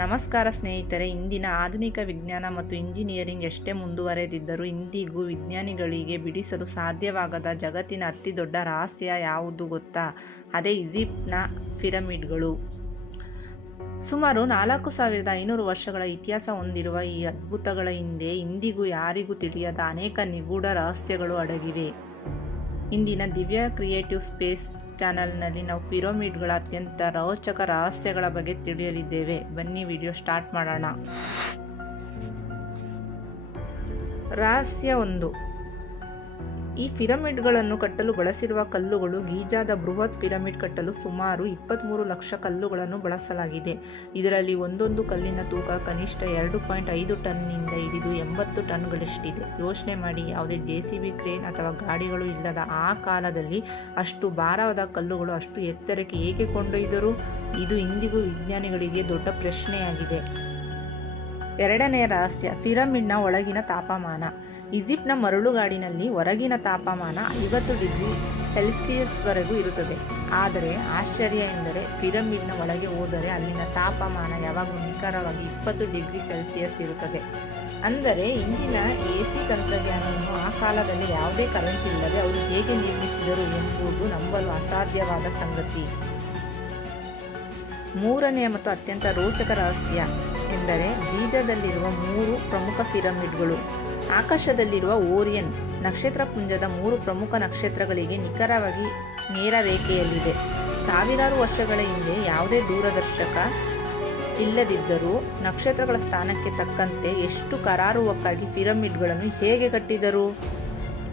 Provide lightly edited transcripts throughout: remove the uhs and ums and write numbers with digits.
ನಮಸ್ಕಾರ ಸ್ನೇಹಿತರೆ. ಇಂದಿನ ಆಧುನಿಕ ವಿಜ್ಞಾನ ಮತ್ತು ಇಂಜಿನಿಯರಿಂಗ್ ಎಷ್ಟೇ ಮುಂದುವರೆದಿದ್ದರೂ ಇಂದಿಗೂ ವಿಜ್ಞಾನಿಗಳಿಗೆ ಬಿಡಿಸಲು ಸಾಧ್ಯವಾಗದ ಜಗತ್ತಿನ ಅತಿದೊಡ್ಡ ರಹಸ್ಯ ಯಾವುದು ಗೊತ್ತಾ? ಅದೇ ಈಜಿಪ್ಟ್ನ ಪಿರಮಿಡ್ಗಳು. ಸುಮಾರು 4500 ವರ್ಷಗಳ ಇತಿಹಾಸ ಹೊಂದಿರುವ ಈ ಅದ್ಭುತಗಳ ಹಿಂದೆ ಇಂದಿಗೂ ಯಾರಿಗೂ ತಿಳಿಯದ ಅನೇಕ ನಿಗೂಢ ರಹಸ್ಯಗಳು ಅಡಗಿವೆ. ಇಂದಿನ ದಿವ್ಯ ಕ್ರಿಯೇಟಿವ್ ಸ್ಪೇಸ್ ಚಾನಲ್ನಲ್ಲಿ ನಾವು ಪಿರಮಿಡ್ಗಳ ಅತ್ಯಂತ ರೋಚಕ ರಹಸ್ಯಗಳ ಬಗ್ಗೆ ತಿಳಿಯಲಿದ್ದೇವೆ. ಬನ್ನಿ ವಿಡಿಯೋ ಸ್ಟಾರ್ಟ್ ಮಾಡೋಣ. ರಹಸ್ಯ 1. ಈ ಪಿರಮಿಡ್ಗಳನ್ನು ಕಟ್ಟಲು ಬಳಸಿರುವ ಕಲ್ಲುಗಳು. ಗೀಜಾದ ಬೃಹತ್ ಪಿರಮಿಡ್ ಕಟ್ಟಲು ಸುಮಾರು 23 ಲಕ್ಷ ಕಲ್ಲುಗಳನ್ನು ಬಳಸಲಾಗಿದೆ. ಇದರಲ್ಲಿ ಒಂದೊಂದು ಕಲ್ಲಿನ ತೂಕ ಕನಿಷ್ಠ 2.5 ಟನ್ನಿಂದ ಹಿಡಿದು 80 ಟನ್ಗಳಷ್ಟಿದೆ. ಯೋಚನೆ ಮಾಡಿ, ಯಾವುದೇ JCB ಕ್ರೇನ್ ಅಥವಾ ಗಾಡಿಗಳು ಇಲ್ಲದ ಆ ಕಾಲದಲ್ಲಿ ಅಷ್ಟು ಭಾರವಾದ ಕಲ್ಲುಗಳು ಅಷ್ಟು ಎತ್ತರಕ್ಕೆ ಹೇಗೆ ಕೊಂಡೊಯ್ದರು? ಇದು ಇಂದಿಗೂ ವಿಜ್ಞಾನಿಗಳಿಗೆ ದೊಡ್ಡ ಪ್ರಶ್ನೆಯಾಗಿದೆ. 2ನೇ ರಹಸ್ಯ, ಪಿರಮಿಡ್ನ ಒಳಗಿನ ತಾಪಮಾನ. ಈಜಿಪ್ಟ್ನ ಮರಳುಗಾಡಿನಲ್ಲಿ ಹೊರಗಿನ ತಾಪಮಾನ 50 ಡಿಗ್ರಿ ಸೆಲ್ಸಿಯಸ್ವರೆಗೂ ಇರುತ್ತದೆ. ಆದರೆ ಆಶ್ಚರ್ಯ ಎಂದರೆ ಪಿರಮಿಡ್ನ ಒಳಗೆ ಹೋದರೆ ಅಲ್ಲಿನ ತಾಪಮಾನ ಯಾವಾಗಲೂ ನಿಖರವಾಗಿ 20 ಡಿಗ್ರಿ ಸೆಲ್ಸಿಯಸ್ ಇರುತ್ತದೆ. ಅಂದರೆ ಇಂದಿನ AC ತಂತ್ರಜ್ಞಾನವನ್ನು ಆ ಕಾಲದಲ್ಲಿ ಯಾವುದೇ ಕರೆಂಟ್ ಇಲ್ಲದೆ ಅವರು ಹೇಗೆ ನಿರ್ಮಿಸಿದರು ಎಂಬುದು ನಂಬಲು ಅಸಾಧ್ಯವಾದ ಸಂಗತಿ. 3ನೇ ಮತ್ತು ಅತ್ಯಂತ ರೋಚಕ ರಹಸ್ಯ ಎಂದರೆ ಗೀಜಾದಲ್ಲಿರುವ 3 ಪ್ರಮುಖ ಪಿರಮಿಡ್ಗಳು. ಆಕಾಶದಲ್ಲಿರುವ ಓರಿಯನ್ ನಕ್ಷತ್ರಪುಂಜದ 3 ಪ್ರಮುಖ ನಕ್ಷತ್ರಗಳಿಗೆ ನಿಖರವಾಗಿ ನೇರ ರೇಖೆಯಲ್ಲಿದೆ. ಸಾವಿರಾರು ವರ್ಷಗಳ ಹಿಂದೆ ಯಾವುದೇ ದೂರದರ್ಶಕ ಇಲ್ಲದಿದ್ದರೂ ನಕ್ಷತ್ರಗಳ ಸ್ಥಾನಕ್ಕೆ ತಕ್ಕಂತೆ ಎಷ್ಟು ಕರಾರುವಕ್ಕಾಗಿ ಪಿರಮಿಡ್ಗಳನ್ನು ಹೇಗೆ ಕಟ್ಟಿದರು?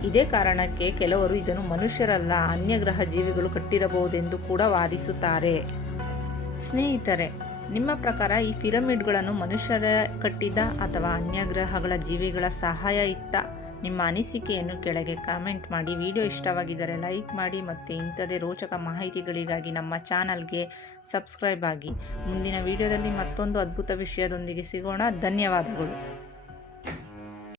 ಇದೇ ಕಾರಣಕ್ಕೆ ಕೆಲವರು ಇದನ್ನು ಮನುಷ್ಯರಲ್ಲ, ಅನ್ಯಗ್ರಹ ಜೀವಿಗಳು ಕಟ್ಟಿರಬಹುದೆಂದು ಕೂಡ ವಾದಿಸುತ್ತಾರೆ. ಸ್ನೇಹಿತರೆ, ನಿಮ್ಮ ಪ್ರಕಾರ ಈ ಪಿರಮಿಡ್ಗಳನ್ನು ಮನುಷ್ಯರ ಕಟ್ಟಿದ ಅಥವಾ ಅನ್ಯಗ್ರಹಗಳ ಜೀವಿಗಳ ಸಹಾಯ ಇತ್ತ? ನಿಮ್ಮ ಅನಿಸಿಕೆಯನ್ನು ಕೆಳಗೆ ಕಾಮೆಂಟ್ ಮಾಡಿ. ವಿಡಿಯೋ ಇಷ್ಟವಾಗಿದ್ದರೆ ಲೈಕ್ ಮಾಡಿ ಮತ್ತು ಇಂಥದೇ ರೋಚಕ ಮಾಹಿತಿಗಳಿಗಾಗಿ ನಮ್ಮ ಚಾನಲ್ಗೆ ಸಬ್ಸ್ಕ್ರೈಬ್ ಆಗಿ. ಮುಂದಿನ ವಿಡಿಯೋದಲ್ಲಿ ಮತ್ತೊಂದು ಅದ್ಭುತ ವಿಷಯದೊಂದಿಗೆ ಸಿಗೋಣ. ಧನ್ಯವಾದಗಳು.